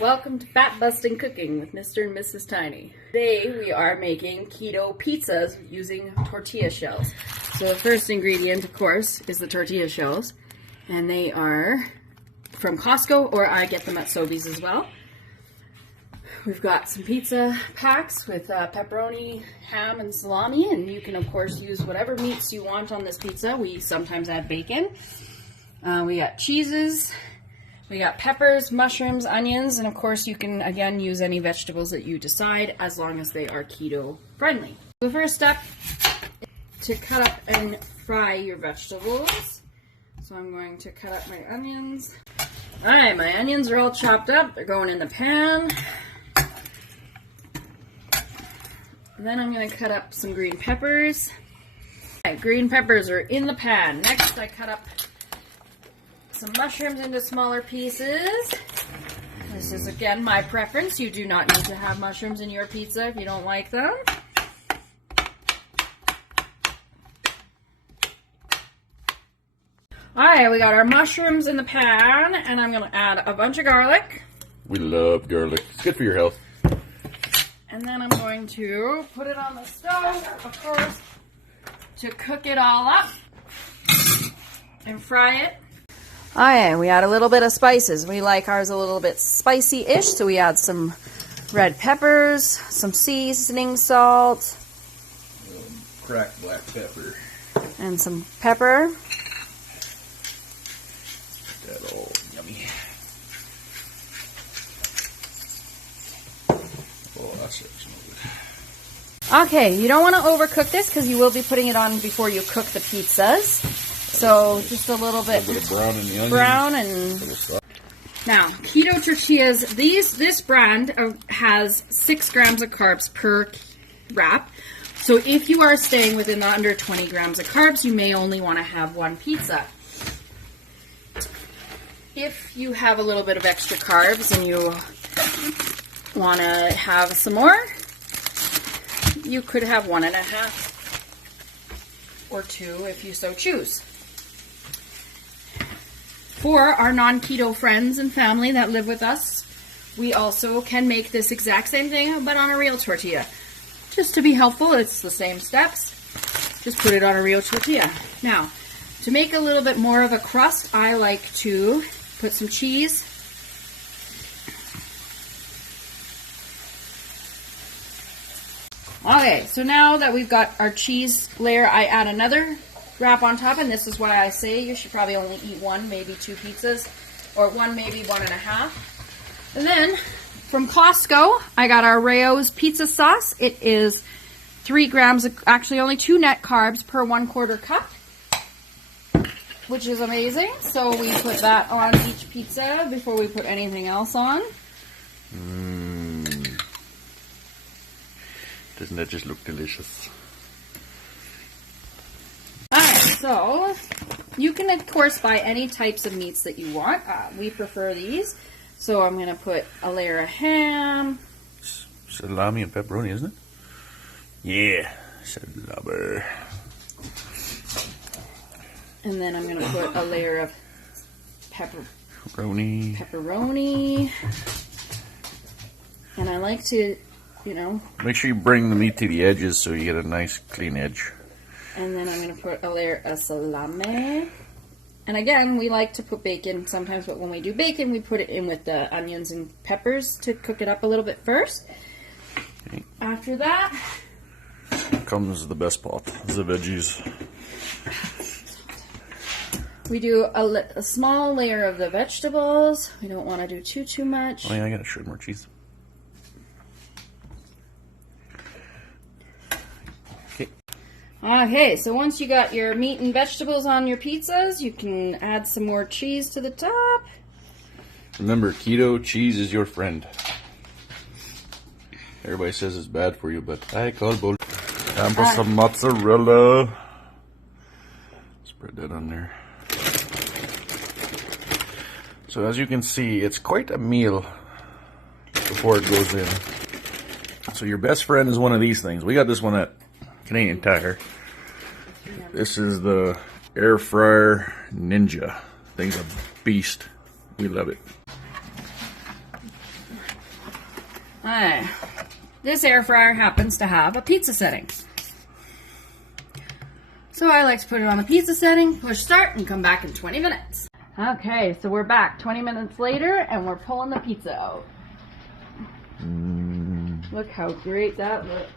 Welcome to Fat Busting Cooking with Mr. and Mrs. Tiny. Today we are making keto pizzas using tortilla shells. So the first ingredient, of course, is the tortilla shells. And they are from Costco, or I get them at Sobeys as well. We've got some pizza packs with pepperoni, ham, and salami. And you can, of course, use whatever meats you want on this pizza. We sometimes add bacon. We got cheeses. We got peppers, mushrooms, onions, and of course you can, again, use any vegetables that you decide as long as they are keto friendly. The first step is to cut up and fry your vegetables. So I'm going to cut up my onions. Alright, my onions are all chopped up. They're going in the pan. And then I'm going to cut up some green peppers. Alright, green peppers are in the pan. Next I cut up some mushrooms into smaller pieces. This is, again, my preference. You do not need to have mushrooms in your pizza if you don't like them. Alright, we got our mushrooms in the pan, and I'm going to add a bunch of garlic. We love garlic. It's good for your health. And then I'm going to put it on the stove, of course, to cook it all up and fry it. Alright, we add a little bit of spices. We like ours a little bit spicy-ish, so we add some red peppers, some seasoning salt. Cracked black pepper. And some pepper. That all yummy. Oh, that's good. Okay, you don't want to overcook this because you will be putting it on before you cook the pizzas. So just a little bit of brown in the onion. Brown and now keto tortillas. This brand has 6 grams of carbs per wrap. So if you are staying within the under 20 grams of carbs, you may only want to have one pizza. If you have a little bit of extra carbs and you want to have some more, you could have 1.5 or 2 if you so choose. For our non-keto friends and family that live with us, we also can make this exact same thing, but on a real tortilla. Just to be helpful, it's the same steps. Just put it on a real tortilla. Now, to make a little bit more of a crust, I like to put some cheese. Okay, so now that we've got our cheese layer, I add another wrap on top, and this is why I say you should probably only eat 1, maybe 2 pizzas, or 1, maybe 1.5. And then from Costco, I got our Rao's pizza sauce. It is 3 grams, actually only 2 net carbs per 1/4 cup, which is amazing. So we put that on each pizza before we put anything else on. Doesn't that just look delicious? So, you can, of course, buy any types of meats that you want. We prefer these. So, I'm going to put a layer of ham. Salami and pepperoni, isn't it? Yeah, salami. And then I'm going to put a layer of pepperoni. And I like to, make sure you bring the meat to the edges so you get a nice clean edge. And then I'm going to put a layer of salami. And again, we like to put bacon sometimes, but when we do bacon, we put it in with the onions and peppers to cook it up a little bit first. Okay. After that comes the best part, the veggies. We do a small layer of the vegetables. We don't want to do too much. Oh yeah, I got to shred more cheese. Okay, so once you got your meat and vegetables on your pizzas, you can add some more cheese to the top. Remember, keto cheese is your friend. Everybody says it's bad for you, but I call bull. Time for some mozzarella. Spread that on there. So as you can see, it's quite a meal before it goes in. So your best friend is one of these things. We got this one at Canadian Tire. This is the Air Fryer Ninja. Thing's a beast. We love it. Alright. This air fryer happens to have a pizza setting. So I like to put it on the pizza setting, push start, and come back in 20 minutes. Okay, so we're back 20 minutes later, and we're pulling the pizza out. Look how great that looks.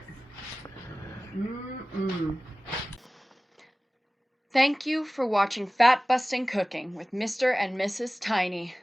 Thank you for watching Fat Busting Cooking with Mr. and Mrs. Tiny.